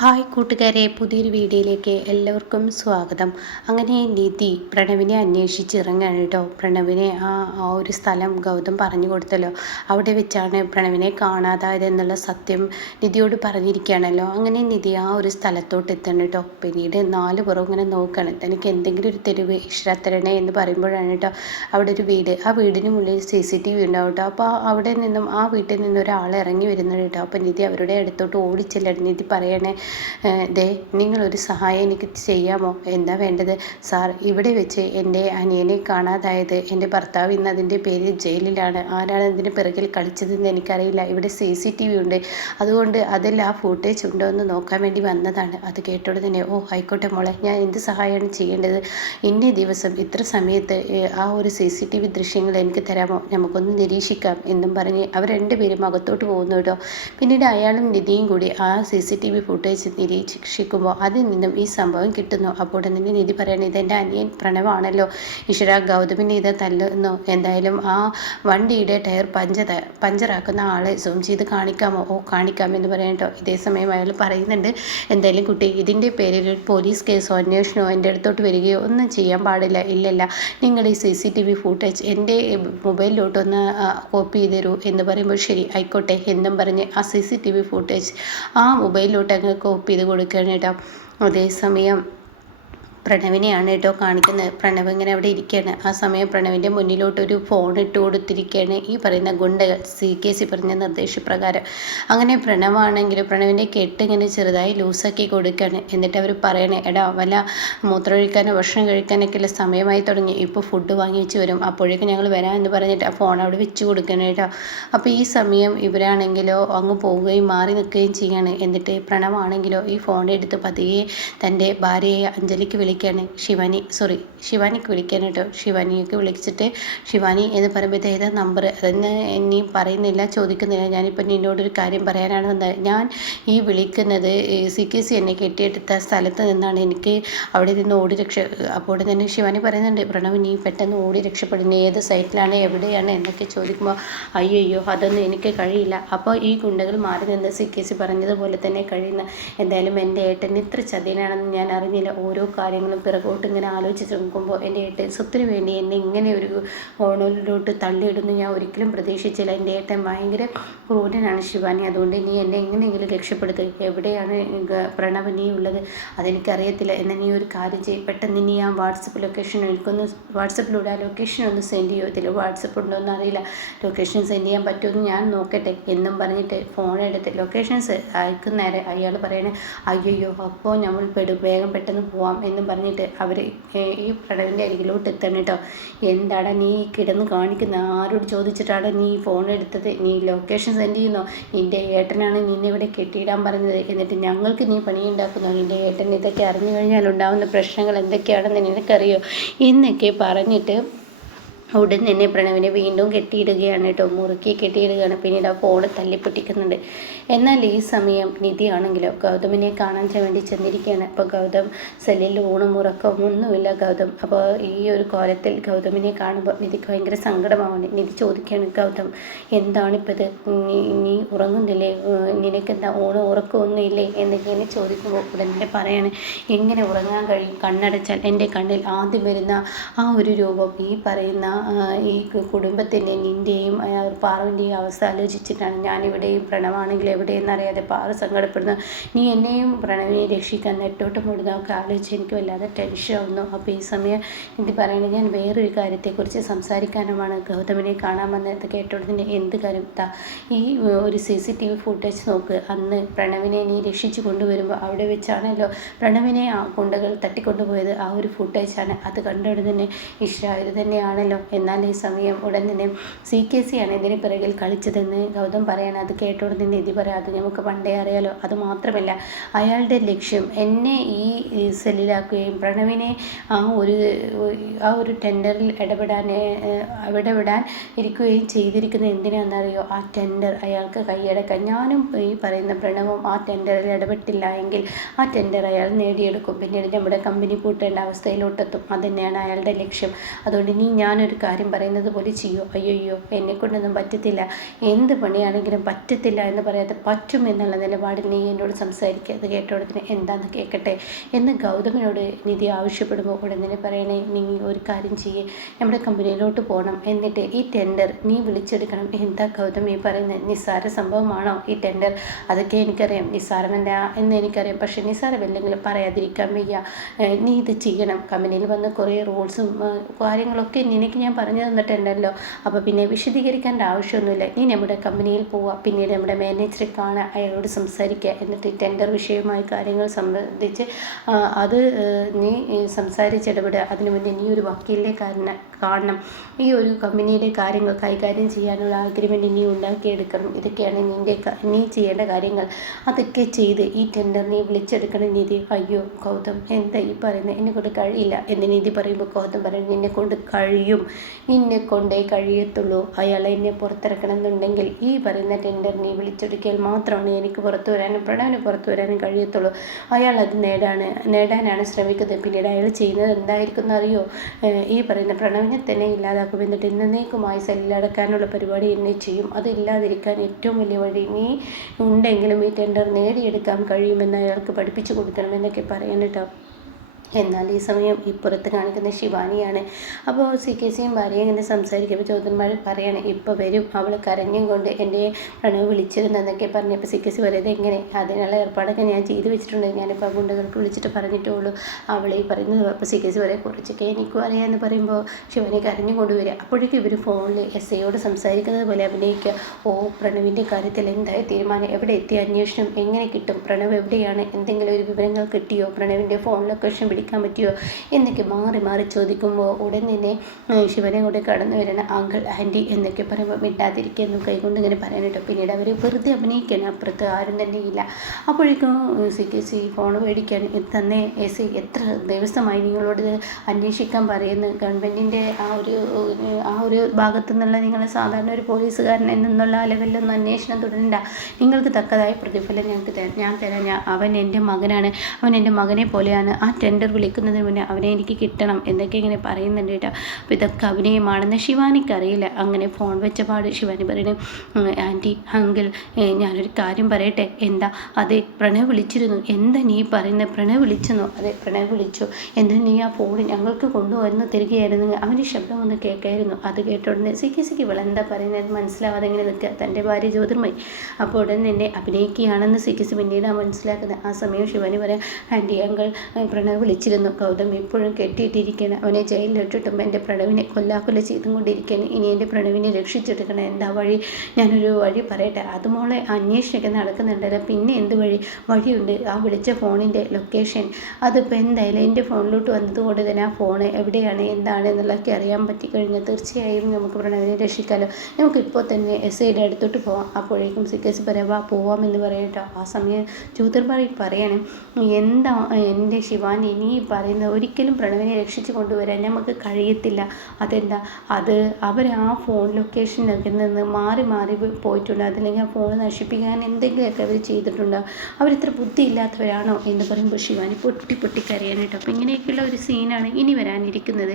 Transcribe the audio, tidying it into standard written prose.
Hi കൂട്ടുകാരെ, പുതിയൊരു വീഡിയോയിലേക്ക് എല്ലാവർക്കും സ്വാഗതം. അങ്ങനെ നിധി പ്രണവിനെ അന്വേഷിച്ചിറങ്ങാണ് കേട്ടോ. പ്രണവിനെ ആ ഒരു സ്ഥലം ഗൗതം പറഞ്ഞു കൊടുത്തല്ലോ, അവിടെ വെച്ചാണ് പ്രണവിനെ കാണാതായതെന്നുള്ള സത്യം നിധിയോട് പറഞ്ഞിരിക്കുകയാണല്ലോ. അങ്ങനെ നിധി ആ ഒരു സ്ഥലത്തോട്ട് എത്തണം കേട്ടോ. പിന്നീട് 4 പുറം ഇങ്ങനെ നോക്കുകയാണ്. തനിക്ക് എന്തെങ്കിലും ഒരു തെരുവ് ഇഷ്ടത്തരണേ എന്ന് പറയുമ്പോഴാണ് കേട്ടോ അവിടെ ഒരു വീട്, ആ വീടിന് മുന്നിൽ CCTV ഉണ്ടാവും കേട്ടോ. അപ്പോൾ അവിടെ നിന്നും ആ വീട്ടിൽ നിന്നും ഒരാൾ ഇറങ്ങി വരുന്നുണ്ട് കേട്ടോ. അപ്പോൾ നിധി അവരുടെ അടുത്തോട്ട് ഓടിച്ചെല്ലണം. നിധി പറയണേ, ദേ നിങ്ങളൊരു സഹായം എനിക്ക് ചെയ്യാമോ? എന്താ വേണ്ടത്? സാർ, ഇവിടെ വെച്ച് എൻ്റെ അനിയനെ കാണാതായത്. എൻ്റെ ഭർത്താവ് ഇന്ന് അതിൻ്റെ പേരിൽ ജയിലിലാണ്. ആരാണ് അതിന് പിറകിൽ കളിച്ചതെന്ന് എനിക്കറിയില്ല. ഇവിടെ CCTV ഉണ്ട്, അതുകൊണ്ട് അതിൽ ആ ഫൂട്ടേജ് ഉണ്ടോ എന്ന് നോക്കാൻ വേണ്ടി വന്നതാണ്. അത് കേട്ടോടെ തന്നെ, ഓ ആയിക്കോട്ടെ മോളെ, ഞാൻ എന്ത് സഹായമാണ് ചെയ്യേണ്ടത്? ഇന്ന ദിവസം ഇത്ര സമയത്ത് ആ ഒരു CCTV ദൃശ്യങ്ങൾ എനിക്ക് തരാമോ? നമുക്കൊന്ന് നിരീക്ഷിക്കാം എന്നും പറഞ്ഞ് അവർ രണ്ടുപേരും അകത്തോട്ട് പോകുന്നു കേട്ടോ. പിന്നീട് അയാളും നിധിയും കൂടി ആ CCTV ഫുട്ടേജ് നിരീക്ഷിക്കുമ്പോൾ അതിൽ നിന്നും ഈ സംഭവം കിട്ടുന്നു. അപ്പോൾ തന്നെ നിധി പറയണത്, ഇതെൻ്റെ അനിയൻ പ്രണവാണല്ലോ. ഈശ്വര, ഗൗതമിനെ ഇത് തല്ലുന്നു. എന്തായാലും ആ വണ്ടിയുടെ ടയർ പഞ്ചറാക്കുന്ന ആളെ സൂം ചെയ്ത് കാണിക്കാമോ? ഓ കാണിക്കാം എന്ന് പറയാം കേട്ടോ. ഇതേ സമയം അയാൾ പറയുന്നുണ്ട്, എന്തായാലും കുട്ടി, ഇതിൻ്റെ പേരിൽ ഒരു പോലീസ് കേസോ അന്വേഷണമോ എൻ്റെ അടുത്തോട്ട് വരികയോ ഒന്നും ചെയ്യാൻ പാടില്ല. ഇല്ലല്ല, നിങ്ങൾ ഈ CCTV ഫുട്ടേജ് എൻ്റെ മൊബൈലിലോട്ടൊന്ന് കോപ്പി ചെയ്ത് തരൂ എന്ന് പറയുമ്പോൾ ശരി ആയിക്കോട്ടെ എന്നും പറഞ്ഞ് ആ CCTV ഫുട്ടേജ് ആ മൊബൈലിലോട്ട് അങ്ങ് കോപ്പി ചെയ്ത് കൊടുക്കുകയാണ് കേട്ടോ. അതേസമയം പ്രണവിനെയാണ് കേട്ടോ കാണിക്കുന്നത്. പ്രണവ് ഇങ്ങനെ അവിടെ ഇരിക്കുകയാണ്. ആ സമയം പ്രണവിൻ്റെ മുന്നിലോട്ടൊരു ഫോൺ ഇട്ട് കൊടുത്തിരിക്കുകയാണ് ഈ പറയുന്ന ഗുണ്ടകൾ, CKC പറഞ്ഞ നിർദ്ദേശപ്രകാരം. അങ്ങനെ പ്രണവാണെങ്കിൽ പ്രണവിൻ്റെ കെട്ട് ഇങ്ങനെ ചെറുതായി ലൂസാക്കി കൊടുക്കുകയാണ്. എന്നിട്ട് അവർ പറയണേ, എടാ വല്ല മൂത്രമൊഴിക്കാനോ ഭക്ഷണം കഴിക്കാനൊക്കെയുള്ള സമയമായി തുടങ്ങി, ഇപ്പോൾ ഫുഡ് വാങ്ങി വെച്ച് വരും, അപ്പോഴേക്കും ഞങ്ങൾ വരാം എന്ന് പറഞ്ഞിട്ട് ആ ഫോൺ അവിടെ വെച്ച് കൊടുക്കണം കേട്ടോ. അപ്പോൾ ഈ സമയം ഇവരാണെങ്കിലോ അങ്ങ് പോവുകയും മാറി നിൽക്കുകയും ചെയ്യാണ്. എന്നിട്ട് പ്രണവാണെങ്കിലോ ഈ ഫോൺ എടുത്ത് പതിയെ തൻ്റെ ഭാര്യയെ അഞ്ജലിക്ക് വിളിക്കുകയാണ്. ശിവാനിക്ക് വിളിക്കാൻ കേട്ടോ. ശിവാനിക്ക് വിളിച്ചിട്ട്, ശിവാനി എന്ന് പറയുമ്പോൾ ഏതാ നമ്പർ അതെന്ന് നീ പറയുന്നില്ല, ചോദിക്കുന്നില്ല. ഞാനിപ്പോൾ നിന്നോടൊരു കാര്യം പറയാനാണ് വന്നത്. ഞാൻ ഈ വിളിക്കുന്നത് CKC എന്നെ കെട്ടിയെടുത്ത സ്ഥലത്ത് നിന്നാണ്. എനിക്ക് അവിടെ നിന്ന് അപ്പോൾ തന്നെ ശിവാനി പറയുന്നുണ്ട്, പ്രണവ് നീ പെട്ടെന്ന് ഓടി രക്ഷപ്പെടുന്നു, ഏത് സൈറ്റിലാണ് എവിടെയാണ് എന്നൊക്കെ ചോദിക്കുമ്പോൾ, അയ്യോ അതൊന്നും എനിക്ക് കഴിയില്ല. അപ്പോൾ ഈ ഗുണ്ടകൾ മാറി നിന്ന് CKC പറഞ്ഞതുപോലെ തന്നെ കഴിയുന്ന. എന്തായാലും എൻ്റെ ഏട്ടൻ ഇത്ര ചതിയനാണെന്ന് ഞാൻ അറിഞ്ഞില്ല. ഓരോ കാര്യങ്ങളും പിറകോട്ട് ഇങ്ങനെ ആലോചിച്ച് നോക്കുമ്പോൾ എൻ്റെ ഏട്ടൻ സ്വത്തിന് വേണ്ടി എന്നെ ഇങ്ങനെ ഒരു ഓണലിലോട്ട് തള്ളിയിടുന്നു ഞാൻ ഒരിക്കലും പ്രതീക്ഷിച്ചില്ല. എൻ്റെ ഏട്ടൻ ഭയങ്കര ക്രൂരനാണ് ശിവാനി. അതുകൊണ്ട് നീ എന്നെ എങ്ങനെയെങ്കിലും രക്ഷപ്പെടുത്തുക. എവിടെയാണ് പ്രണവ് നീ ഉള്ളത് അതെനിക്കറിയത്തില്ല. എന്നാൽ നീ ഒരു കാര്യം ചെയ്യും, പെട്ടെന്ന് നീ ആ വാട്സപ്പ് ലൊക്കേഷൻ എനിക്കൊന്ന് വാട്സപ്പിലൂടെ ആ ലൊക്കേഷൻ ഒന്ന് സെൻഡ് ചെയ്യത്തില്ല. വാട്സപ്പ് ഉണ്ടോയെന്ന് അറിയില്ല, ലൊക്കേഷൻ സെൻഡ് ചെയ്യാൻ പറ്റുമെന്ന് ഞാൻ നോക്കട്ടെ എന്നും പറഞ്ഞിട്ട് ഫോൺ എടുത്ത് ലൊക്കേഷൻസ് അയക്കുന്നേരെ അയാൾ പറയണേ, അയ്യോ അപ്പോൾ നമ്മൾ വേഗം പെട്ടെന്ന് പോവാം എന്നും പറഞ്ഞിട്ട് അവർ ഈ പ്രണവിൻ്റെ അരികിലോട്ട് എത്തണം കേട്ടോ. എന്താടാ നീ കിടന്ന് കാണിക്കുന്ന? ആരോട് ചോദിച്ചിട്ടാണ് നീ ഫോൺ എടുത്തത്? നീ ലൊക്കേഷൻ സെൻഡ് ചെയ്യുന്നോ? നിൻ്റെ ഏട്ടനാണ് നിന്നെ ഇവിടെ കെട്ടിയിടാൻ പറഞ്ഞത്, എന്നിട്ട് ഞങ്ങൾക്ക് നീ പണിയുണ്ടാക്കുന്നോ? നിൻ്റെ ഏട്ടൻ ഇതൊക്കെ അറിഞ്ഞു കഴിഞ്ഞാൽ ഉണ്ടാകുന്ന പ്രശ്നങ്ങൾ എന്തൊക്കെയാണെന്ന് നിനക്കറിയോ എന്നൊക്കെ പറഞ്ഞിട്ട് ഉടൻ തന്നെ പ്രണവിനെ വീണ്ടും കെട്ടിയിടുകയാണ് കേട്ടോ. മുറുക്കി കെട്ടിയിടുകയാണ്. പിന്നീട് ആ ഫോണ് തല്ലിപ്പൊട്ടിക്കുന്നുണ്ട്. എന്നാൽ ഈ സമയം നിധിയാണെങ്കിലോ ഗൗതമിനെ കാണാൻ വേണ്ടി ചെന്നിരിക്കുകയാണ്. അപ്പോൾ ഗൗതം സെല്ലിൽ ഊണും ഉറക്കവും ഒന്നുമില്ല ഗൗതം. അപ്പോൾ ഈ ഒരു കോലത്തിൽ ഗൗതമിനെ കാണുമ്പോൾ നിധിക്ക് ഭയങ്കര സങ്കടമാവുന്നു. നിധി ചോദിക്കുകയാണ്, ഗൗതം എന്താണിപ്പോൾ ഇത്? നീ ഉറങ്ങുന്നില്ലേ? നിനക്കെന്താ ഊണും ഉറക്കമൊന്നും ഇല്ലേ എന്നിങ്ങനെ ചോദിക്കുമ്പോൾ ഉടൻ തന്നെ പറയാണ്, എങ്ങനെ ഉറങ്ങാൻ കഴിയും? കണ്ണടച്ചാൽ എൻ്റെ കണ്ണിൽ ആദ്യം വരുന്ന ആ ഒരു രൂപം ഈ പറയുന്ന ഈ കുടുംബത്തിൻ്റെ നിൻ്റെയും പാറുവിൻ്റെയും അവസ്ഥ ആലോചിച്ചിട്ടാണ് ഞാനിവിടെയും പ്രണവാണെങ്കിൽ എവിടെയെന്നറിയാതെ പാറ സങ്കടപ്പെടുന്നു. നീ എന്നെയും പ്രണവിനെ രക്ഷിക്കാൻ നെട്ടോട്ട് മുഴുതൊക്കെ ആലോചിച്ച് എനിക്ക് വല്ലാതെ ടെൻഷനാവുന്നു. അപ്പോൾ ഈ സമയം എന്ത് പറയുന്നത്, ഞാൻ വേറൊരു കാര്യത്തെക്കുറിച്ച് സംസാരിക്കാനുമാണ് ഗൗതമിനെ കാണാൻ വന്നത്. കേട്ടോടത്തിന് എന്ത് കാര്യം? ഈ ഒരു CCTV ഫുട്ടേജ് നോക്ക്. അന്ന് പ്രണവിനെ നീ രക്ഷിച്ചു കൊണ്ടുവരുമ്പോൾ അവിടെ വെച്ചാണല്ലോ പ്രണവിനെ ആ ഗുണ്ടകൾ തട്ടിക്കൊണ്ടുപോയത്. ആ ഒരു ഫുട്ടേജാണ്. അത് കണ്ടോടെ തന്നെ ഇത് തന്നെയാണല്ലോ. എന്നാൽ ഈ സമയം ഉടൻ തന്നെ CKC ആണ് ഇതിന് പിറകിൽ കളിച്ചതെന്ന് ഗൗതം പറയണം. അത് കേട്ടോടെ തന്നെ നിധി പറയാം, അത് നമുക്ക് പണ്ടേ അറിയാലോ. അതുമാത്രമല്ല, അയാളുടെ ലക്ഷ്യം എന്നെ ഈ സെല്ലിലാക്കുകയും പ്രണവിനെ ആ ഒരു ടെൻഡറിൽ ഇടപെടാൻ ഇരിക്കുകയും ചെയ്തിരിക്കുന്നത് എന്തിനാണെന്നറിയോ? ആ ടെൻഡർ അയാൾക്ക് കൈയടക്കാൻ. ഞാനും ഈ പറയുന്ന പ്രണവും ആ ടെൻഡറിൽ ഇടപെട്ടില്ല എങ്കിൽ ആ ടെൻഡർ അയാൾ നേടിയെടുക്കും. പിന്നീട് നമ്മുടെ കമ്പനി പൂട്ടേണ്ട അവസ്ഥയിലോട്ടെത്തും. അതുതന്നെയാണ് അയാളുടെ ലക്ഷ്യം. അതുകൊണ്ട് ഞാനൊരു കാര്യം പറയുന്നത് പോലെ ചെയ്യോ? അയ്യോ എന്നെക്കൊണ്ടൊന്നും പറ്റത്തില്ല, എന്ത് പണിയാണെങ്കിലും പറ്റത്തില്ല എന്ന് പറയാതെ പറ്റും എന്നുള്ള നിലപാടിൽ നീ എന്നോട് സംസാരിക്കുക. അത് കേട്ട ഉടനെ എന്താണെന്ന് കേൾക്കട്ടെ എന്ന് ഗൗതമിനോട് നിധി ആവശ്യപ്പെടുമ്പോൾ ഉടൻ തന്നെ പറയണേ, നീ ഒരു കാര്യം ചെയ്യേ, നമ്മുടെ കമ്പനിയിലോട്ട് പോകണം, എന്നിട്ട് ഈ ടെൻഡർ നീ വിളിച്ചെടുക്കണം. എന്താ ഗൗതം ഈ പറയുന്നത്? നിസ്സാര സംഭവമാണോ ഈ ടെൻഡർ? അതൊക്കെ എനിക്കറിയാം, നിസ്സാരമല്ല എന്ന് എനിക്കറിയാം. പക്ഷേ നിസ്സാരമല്ലെങ്കിലും പറയാതിരിക്കാൻ വയ്യ. നീ ഇത് ചെയ്യണം. കമ്പനിയിൽ വന്ന് കുറേ റൂൾസും കാര്യങ്ങളൊക്കെ നിനക്ക് ഞാൻ പറഞ്ഞു തന്നിട്ടുണ്ടല്ലോ. അപ്പോൾ പിന്നെ വിശദീകരിക്കേണ്ട ആവശ്യമൊന്നുമില്ല. നീ നമ്മുടെ കമ്പനിയിൽ പോവുക, പിന്നീട് നമ്മുടെ മാനേജറെ കാണുക, അയാളോട് സംസാരിക്കുക, എന്നിട്ട് ടെൻഡർ വിഷയവുമായി കാര്യങ്ങൾ സംബന്ധിച്ച് അത് നീ സംസാരിച്ചിടപെടുക. അതിനു മുന്നേ നീ ഒരു വക്കീലിനെ കാണണം. ഈ ഒരു കമ്പനിയുടെ കാര്യങ്ങൾ കൈകാര്യം ചെയ്യാനുള്ള ആഗ്രഹം നീ ഉണ്ടാക്കിയെടുക്കണം. ഇതൊക്കെയാണ് നീ ചെയ്യേണ്ട കാര്യങ്ങൾ. അതൊക്കെ ചെയ്ത് ഈ ടെൻഡർ നീ വിളിച്ചെടുക്കണം നിധി. അയ്യോ ഗൗതം എന്താ ഈ പറയുന്നത്? എന്നെക്കൊണ്ട് കഴിയില്ല എന്ന് നിധി പറയുമ്പോൾ ഗൗതം പറയുന്നത്, നിന്നെക്കൊണ്ട് കഴിയും, നിന്നെക്കൊണ്ടേ കഴിയത്തുള്ളൂ. അയാൾ എന്നെ പുറത്തിറക്കണം എന്നുണ്ടെങ്കിൽ ഈ പറയുന്ന ടെൻഡർ നീ വിളിച്ചെടുക്കിയാൽ മാത്രമാണ് എനിക്ക് പുറത്തു വരാനും പ്രണവിന് പുറത്തു വരാനും കഴിയത്തുള്ളൂ. അയാൾ അത് നേടാനാണ് ശ്രമിക്കുന്നത്. പിന്നീട് അയാൾ ചെയ്യുന്നത് എന്തായിരിക്കും എന്നറിയോ? ഈ പറയുന്ന പ്രണവിനെ തന്നെ ഇല്ലാതാക്കും, എന്നിട്ട് എന്നേക്കുമായി സെല്ലടക്കാനുള്ള പരിപാടി എന്നെ ചെയ്യും. അതില്ലാതിരിക്കാൻ ഏറ്റവും വലിയ വഴി നീ ഉണ്ടെങ്കിലും ഈ ടെൻഡർ നേടിയെടുക്കാൻ കഴിയുമെന്ന് അയാൾക്ക് പഠിപ്പിച്ചു കൊടുക്കണം എന്നൊക്കെ പറയാനിട്ടോ. എന്നാൽ ഈ സമയം ഇപ്പുറത്ത് കാണിക്കുന്ന ശിവാനിയാണ്. അപ്പോൾ സിയും ഭാര്യയും ഇങ്ങനെ സംസാരിക്കുമ്പോൾ ജ്യോതിന്മാർ പറയാണ്, ഇപ്പോൾ വരും, അവൾ കരഞ്ഞും കൊണ്ട് എൻ്റെ പ്രണവ് വിളിച്ചിരുന്നെന്നൊക്കെ പറഞ്ഞപ്പോൾ സി പറയുന്നത് എങ്ങനെ? അതിനുള്ള ഏർപ്പാടൊക്കെ ഞാൻ ചെയ്ത് വെച്ചിട്ടുണ്ട്, ഞാനിപ്പോൾ ഗുണ്ടകൾക്ക് വിളിച്ചിട്ട് പറഞ്ഞിട്ടുള്ളൂ അവൾ ഈ പറയുന്നത്. അപ്പോൾ സി പറയും, കുറച്ചൊക്കെ എനിക്കും അറിയാമെന്ന് പറയുമ്പോൾ ശിവാനി കരഞ്ഞും കൊണ്ടുവരിക. അപ്പോഴേക്കും ഇവർ ഫോണിൽ ഐയോട് സംസാരിക്കുന്നത് പോലെ അഭിനയിക്കുക. ഓ പ്രണവിൻ്റെ കാര്യത്തിൽ എന്തായ തീരുമാനം? എവിടെ എത്തിയ അന്വേഷണം? എങ്ങനെ കിട്ടും? പ്രണവ് എവിടെയാണ്? എന്തെങ്കിലും ഒരു വിവരങ്ങൾ കിട്ടിയോ? പ്രണവിൻ്റെ ഫോൺ ലൊക്കേഷൻ പിടിക്കാൻ പറ്റിയോ എന്നൊക്കെ മാറി മാറി ചോദിക്കുമ്പോൾ ഉടൻ തന്നെ ശിവനെ കൂടെ കടന്നു വരണം. അങ്കിൾ ആൻറ്റി എന്നൊക്കെ പറയുമ്പോൾ മിണ്ടാതിരിക്കുന്നു കൈകൊണ്ട് ഇങ്ങനെ പറയാനിട്ടോ. പിന്നീട് അവർ വെറുതെ അഭിനയിക്കണം, അപ്പുറത്ത് ആരും തന്നെ ഇല്ല. അപ്പോഴേക്കും സി ഫോൺ മേടിക്കാൻ തന്നെ എത്ര ദിവസമായി നിങ്ങളോട് അന്വേഷിക്കാൻ പറയുന്നു. ഗവൺമെൻറ്റിൻ്റെ ആ ഒരു ഭാഗത്തു നിന്നുള്ള നിങ്ങൾ സാധാരണ ഒരു പോലീസുകാരൻ എന്നുള്ള ലെവലിലൊന്നും അന്വേഷണം തുടരണ്ട, നിങ്ങൾക്ക് തക്കതായ പ്രതിഫലം ഞാൻ തരാം. അവൻ എൻ്റെ മകനാണ്, അവൻ എൻ്റെ മകനെ പോലെയാണ്. ആ ടെൻഡർ വിളിക്കുന്നതിന് മുന്നേ അവനെ എനിക്ക് കിട്ടണം എന്നൊക്കെ ഇങ്ങനെ പറയുന്നുണ്ട് കേട്ടോ. അപ്പോൾ ഇതൊക്കെ അഭിനയമാണെന്ന് ശിവാനിക്ക് അറിയില്ല. അങ്ങനെ ഫോൺ വെച്ച പാട് ശിവാനി പറയുന്നത്, ആൻറ്റി അങ്കിൾ ഞാനൊരു കാര്യം പറയട്ടെ. എന്താ? അതെ പ്രണവ് വിളിച്ചിരുന്നു. എന്താ നീ പറയുന്നത്? പ്രണവ് വിളിച്ചെന്നോ? അതെ പ്രണവ് വിളിച്ചു. എന്താ നീ ആ ഫോൺ ഞങ്ങൾക്ക് കൊണ്ടുവന്ന് തരികയായിരുന്നു, അവൻ്റെ ശബ്ദം ഒന്ന് കേൾക്കായിരുന്നു. അത് കേട്ട ഉടനെ സിക്ക് ഇവളെന്താ പറയുന്നത് മനസ്സിലാവാതെ ഇങ്ങനെ നിൽക്കുക. തൻ്റെ ഭാര്യ ജ്യോതിർമയി അപ്പോൾ ഉടൻ തന്നെ അഭിനയിക്കുകയാണെന്ന് സിക്ക് പിന്നീട് മനസ്സിലാക്കുന്നത്. ആ സമയം ശിവാനി പറയാം, ആൻറ്റി അങ്കിൾ പ്രണവ് വിളിച്ചിരുന്നു. ഗൗതം ഇപ്പോഴും കെട്ടിയിട്ടിരിക്കുകയാണ്, അവനെ ജയിലിലിട്ടിട്ടും എൻ്റെ പ്രണവിനെ കൊല്ലാക്കൊല്ല ചെയ്തും കൊണ്ടിരിക്കുകയാണ്. ഇനി എൻ്റെ പ്രണവിനെ രക്ഷിച്ചെടുക്കണം. എന്താ വഴി? ഞാനൊരു വഴി പറയട്ടെ. അതുമോളെ അന്വേഷണമൊക്കെ നടക്കുന്നുണ്ടല്ലോ, പിന്നെ എന്ത് വഴിയുണ്ട്? ആ വിളിച്ച ഫോണിൻ്റെ ലൊക്കേഷൻ അതിപ്പോൾ എന്തായാലും എൻ്റെ ഫോണിലോട്ട് വന്നതുകൊണ്ട് തന്നെ ആ ഫോൺ എവിടെയാണ് എന്താണ് എന്നുള്ളതൊക്കെ അറിയാൻ പറ്റിക്കഴിഞ്ഞാൽ തീർച്ചയായും നമുക്ക് പ്രണവിനെ രക്ഷിക്കാമല്ലോ. നമുക്കിപ്പോൾ തന്നെ ഐയുടെ അടുത്തോട്ട് പോവാം. അപ്പോഴേക്കും സിക്കേസ് പറയാം, പോവാമെന്ന് പറയട്ടോ. ആ സമയം ജ്യോതിർഭായി പറയണം, എന്താ എൻ്റെ ശിവാനി നീ പറയുന്നത്? ഒരിക്കലും പ്രണവിനെ രക്ഷിച്ച് കൊണ്ടുവരാൻ നമുക്ക് കഴിയത്തില്ല. അതെന്താ? അത് അവർ ആ ഫോൺ ലൊക്കേഷനൊക്കെ നിന്ന് മാറി പോയിട്ടുണ്ട്. അതല്ലെങ്കിൽ ആ ഫോൺ നശിപ്പിക്കാൻ എന്തെങ്കിലുമൊക്കെ അവർ ചെയ്തിട്ടുണ്ടോ? അവരിത്ര ബുദ്ധിയില്ലാത്തവരാണോ എന്ന് പറയുമ്പോൾ ശിവാനി പൊട്ടി കരയാനായിട്ട്. അപ്പോൾ ഇങ്ങനെയൊക്കെയുള്ള ഒരു സീനാണ് ഇനി വരാനിരിക്കുന്നത്.